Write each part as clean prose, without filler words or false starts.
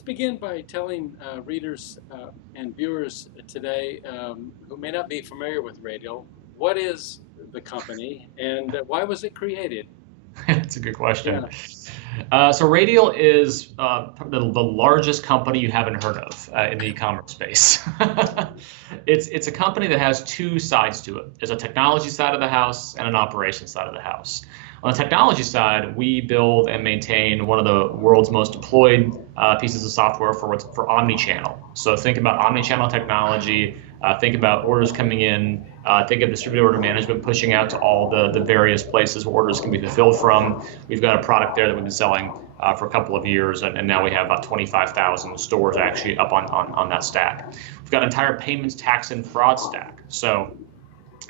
begin by telling readers and viewers today who may not be familiar with Radial, what is the company and why was it created? That's a good question. Yeah. So Radial is the largest company you haven't heard of in the e-commerce space. It's a company that has two sides to it. There's a technology side of the house and an operations side of the house. On the technology side, we build and maintain one of the world's most deployed pieces of software for omni-channel. So think about omni-channel technology, think about orders coming in, think of distributed order management pushing out to all the various places where orders can be fulfilled from. We've got a product there that we've been selling for a couple of years, and now we have about 25,000 stores actually up on that stack. We've got an entire payments, tax, and fraud stack. So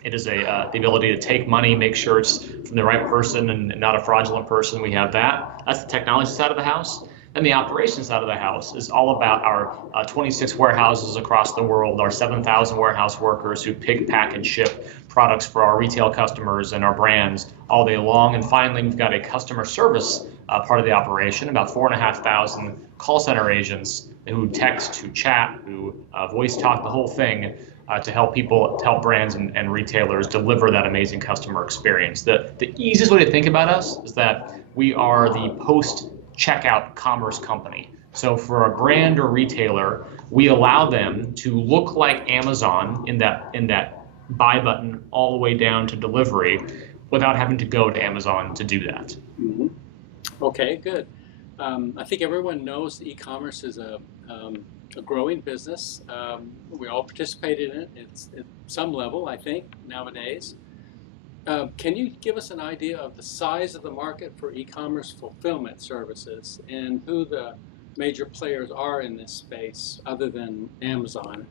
it is the ability to take money, make sure it's from the right person and not a fraudulent person. We have that. That's the technology side of the house. Then the operations side of the house is all about our 26 warehouses across the world, our 7,000 warehouse workers who pick, pack, and ship products for our retail customers and our brands all day long. And finally, we've got a customer service part of the operation, about 4,500 call center agents who text, who chat, who voice talk, the whole thing, to help people, to help brands and retailers deliver that amazing customer experience. The easiest way to think about us is that we are the post-checkout commerce company. So for a brand or retailer, we allow them to look like Amazon in that buy button all the way down to delivery without having to go to Amazon to do that. Mm-hmm. Okay, good. I think everyone knows e-commerce is a growing business. We all participate in it. It's at some level, I think, nowadays. Can you give us an idea of the size of the market for e-commerce fulfillment services and who the major players are in this space other than Amazon,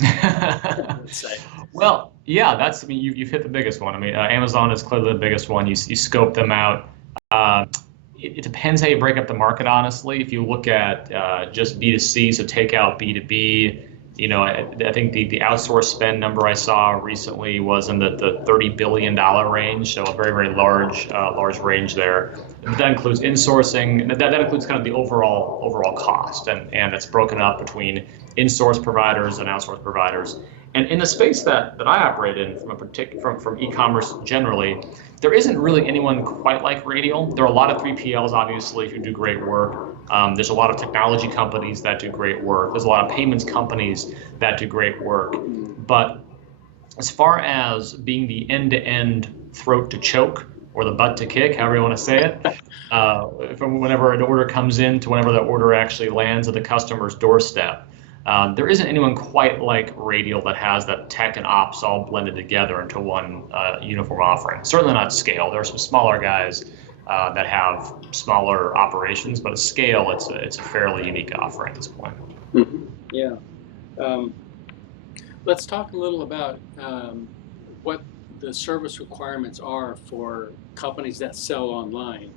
let's say? Well, yeah, I mean, you've hit the biggest one. I mean, Amazon is clearly the biggest one. You scope them out. It depends how you break up the market, honestly. If you look at just B2C, so take out B2B, I think the outsourced spend number I saw recently was in the $30 billion range, so a very, very large range there. But that includes insourcing. That includes kind of the overall cost, and it's broken up between in-source providers and outsourced providers. And in the space that I operate in, from e-commerce generally, there isn't really anyone quite like Radial. There are a lot of 3PLs, obviously, who do great work. There's a lot of technology companies that do great work. There's a lot of payments companies that do great work. But as far as being the end-to-end throat to choke, or the butt to kick, however you want to say it, from whenever an order comes in to whenever the order actually lands at the customer's doorstep, there isn't anyone quite like Radial that has that tech and ops all blended together into one uniform offering. Certainly not scale. There are some smaller guys that have smaller operations, but at scale, it's a fairly unique offering at this point. Mm-hmm. Yeah. Let's talk a little about what the service requirements are for companies that sell online.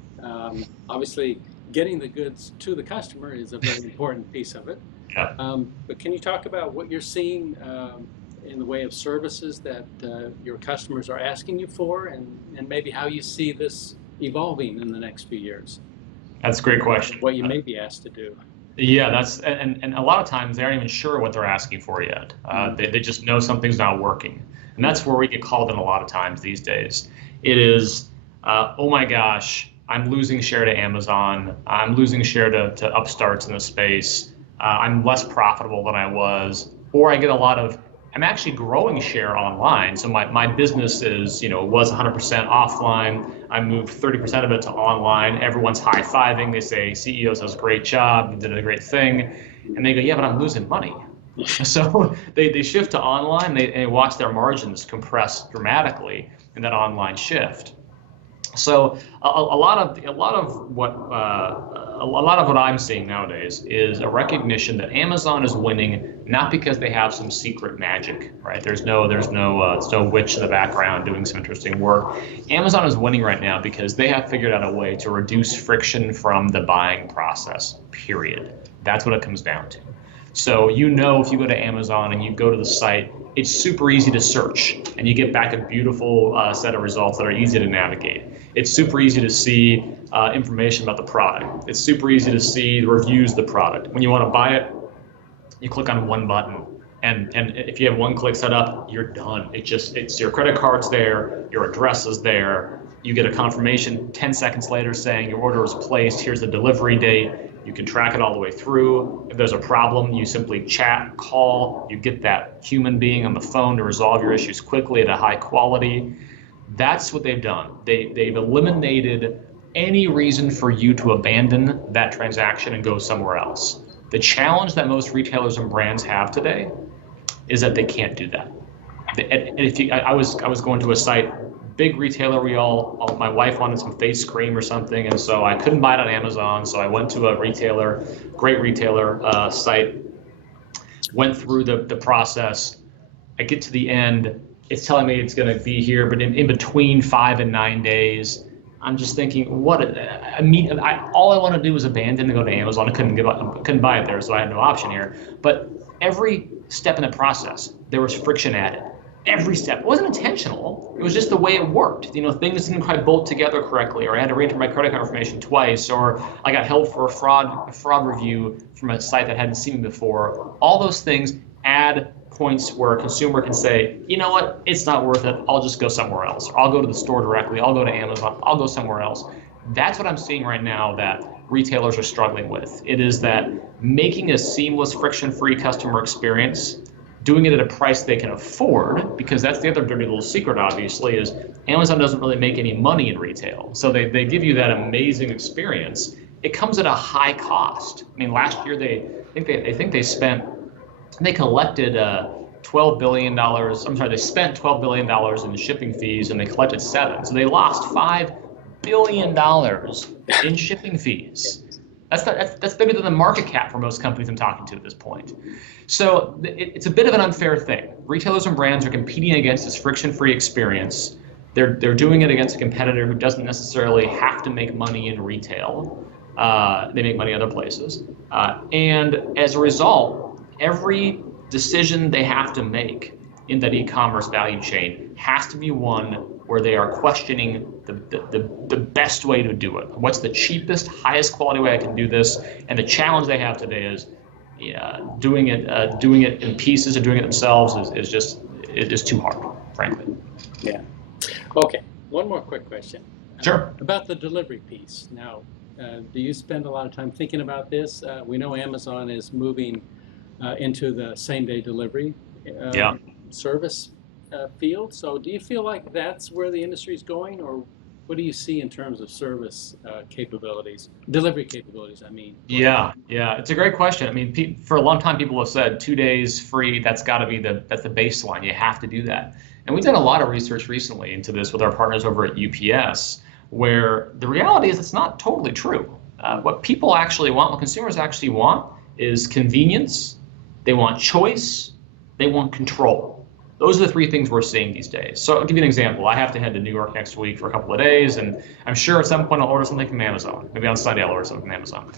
Obviously, getting the goods to the customer is a very important piece of it. Yeah. But can you talk about what you're seeing in the way of services that your customers are asking you for, and maybe how you see this evolving in the next few years? That's a great question. What you may be asked to do. Yeah, and a lot of times they aren't even sure what they're asking for yet. They just know something's not working. And that's where we get called in a lot of times these days. It is, oh my gosh, I'm losing share to Amazon. I'm losing share to upstarts in the space. I'm less profitable than I was. Or I get a lot of, I'm actually growing share online. So my business is, was 100% offline. I moved 30% of it to online. Everyone's high-fiving. They say, CEO says, great job, you did a great thing. And they go, yeah, but I'm losing money. So they shift to online. They watch their margins compress dramatically in that online shift. So a lot of what I'm seeing nowadays is a recognition that Amazon is winning not because they have some secret magic, right? There's no witch in the background doing some interesting work. Amazon is winning right now because they have figured out a way to reduce friction from the buying process. Period. That's what it comes down to. So if you go to Amazon and you go to the site, it's super easy to search, and you get back a beautiful set of results that are easy to navigate. It's super easy to see information about the product. It's super easy to see the reviews of the product. When you want to buy it, you click on one button, and if you have one click set up, you're done. It's your credit card's there, your address is there. You get a confirmation 10 seconds later saying your order is placed. Here's the delivery date. You can track it all the way through. If there's a problem, you simply chat, call. You get that human being on the phone to resolve your issues quickly at a high quality. That's what they've done. They've eliminated any reason for you to abandon that transaction and go somewhere else. The challenge that most retailers and brands have today is that they can't do that. And I was going to a site, big retailer, my wife wanted some face cream or something, and so I couldn't buy it on Amazon, so I went to a retailer, great retailer site, went through the process. I get to the end, it's telling me it's going to be here, but in between 5 and 9 days. I'm just thinking, all I want to do is abandon and go to Amazon. I couldn't buy it there, so I had no option here. But every step in the process, there was friction added. Every step. It wasn't intentional. It was just the way it worked. Things didn't quite bolt together correctly, or I had to re-enter my credit card information twice, or I got held for a fraud review from a site that hadn't seen me before. All those things add points where a consumer can say, you know what, it's not worth it. I'll just go somewhere else. Or I'll go to the store directly. I'll go to Amazon. I'll go somewhere else. That's what I'm seeing right now that retailers are struggling with. It is that making a seamless, friction-free customer experience, doing it at a price they can afford, because that's the other dirty little secret, obviously, is Amazon doesn't really make any money in retail. So they give you that amazing experience. It comes at a high cost. I mean, last year they collected $12 billion. I'm sorry, they spent $12 billion in shipping fees, and they collected $7 billion. So they lost $5 billion in shipping fees. That's bigger than the market cap for most companies I'm talking to at this point. So it's a bit of an unfair thing. Retailers and brands are competing against this friction-free experience. They're doing it against a competitor who doesn't necessarily have to make money in retail. They make money other places. And as a result, every decision they have to make in that e-commerce value chain has to be one where they are questioning the best way to do it. What's the cheapest, highest quality way I can do this? And the challenge they have today is doing it in pieces and doing it themselves is just too hard, frankly. Yeah. Okay. One more quick question. Sure. About the delivery piece. Now, do you spend a lot of time thinking about this? We know Amazon is moving into the same-day delivery service field. So do you feel like that's where the industry is going, or what do you see in terms of service capabilities, delivery capabilities, I mean? Yeah, it's a great question. I mean, for a long time, people have said 2 days free, that's got to be that's the baseline. You have to do that. And we've done a lot of research recently into this with our partners over at UPS, where the reality is it's not totally true. What people actually want, what consumers actually want, is convenience. They want choice. They want control. Those are the 3 things we're seeing these days. So I'll give you an example. I have to head to New York next week for a couple of days, and I'm sure at some point I'll order something from Amazon. Maybe on Sunday I'll order something from Amazon.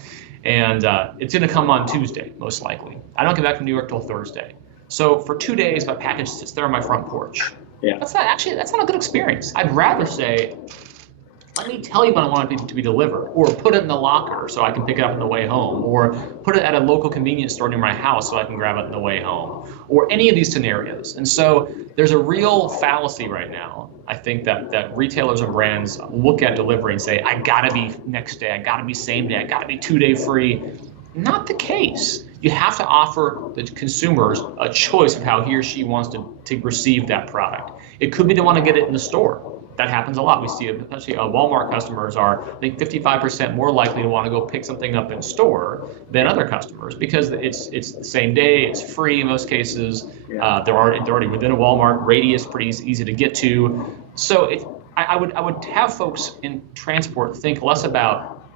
And it's going to come on Tuesday, most likely. I don't get back from New York till Thursday. So for 2 days, my package sits there on my front porch. Yeah. That's not a good experience. I'd rather say, let me tell you when I want it to be delivered, or put it in the locker so I can pick it up on the way home, or put it at a local convenience store near my house so I can grab it on the way home, or any of these scenarios. And so there's a real fallacy right now, I think, that retailers and brands look at delivery and say, I gotta be next day, I gotta be same day, I gotta be 2 day free. Not the case. You have to offer the consumers a choice of how he or she wants to receive that product. It could be they want to get it in the store. That happens a lot. We see, especially Walmart customers are, I think, 55% more likely to want to go pick something up in store than other customers, because it's the same day, it's free in most cases. They're already within a Walmart radius, pretty easy to get to. So I would have folks in transport think less about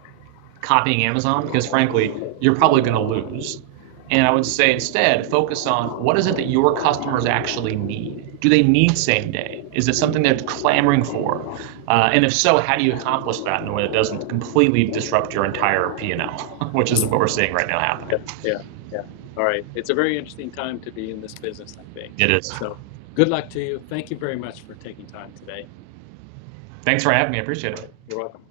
copying Amazon, because frankly, you're probably going to lose. And I would say instead, focus on what is it that your customers actually need? Do they need same day? Is it something they're clamoring for? And if so, how do you accomplish that in a way that doesn't completely disrupt your entire P&L, which is what we're seeing right now happening. Yeah. All right. It's a very interesting time to be in this business, I think. It is. So good luck to you. Thank you very much for taking time today. Thanks for having me. I appreciate it. You're welcome.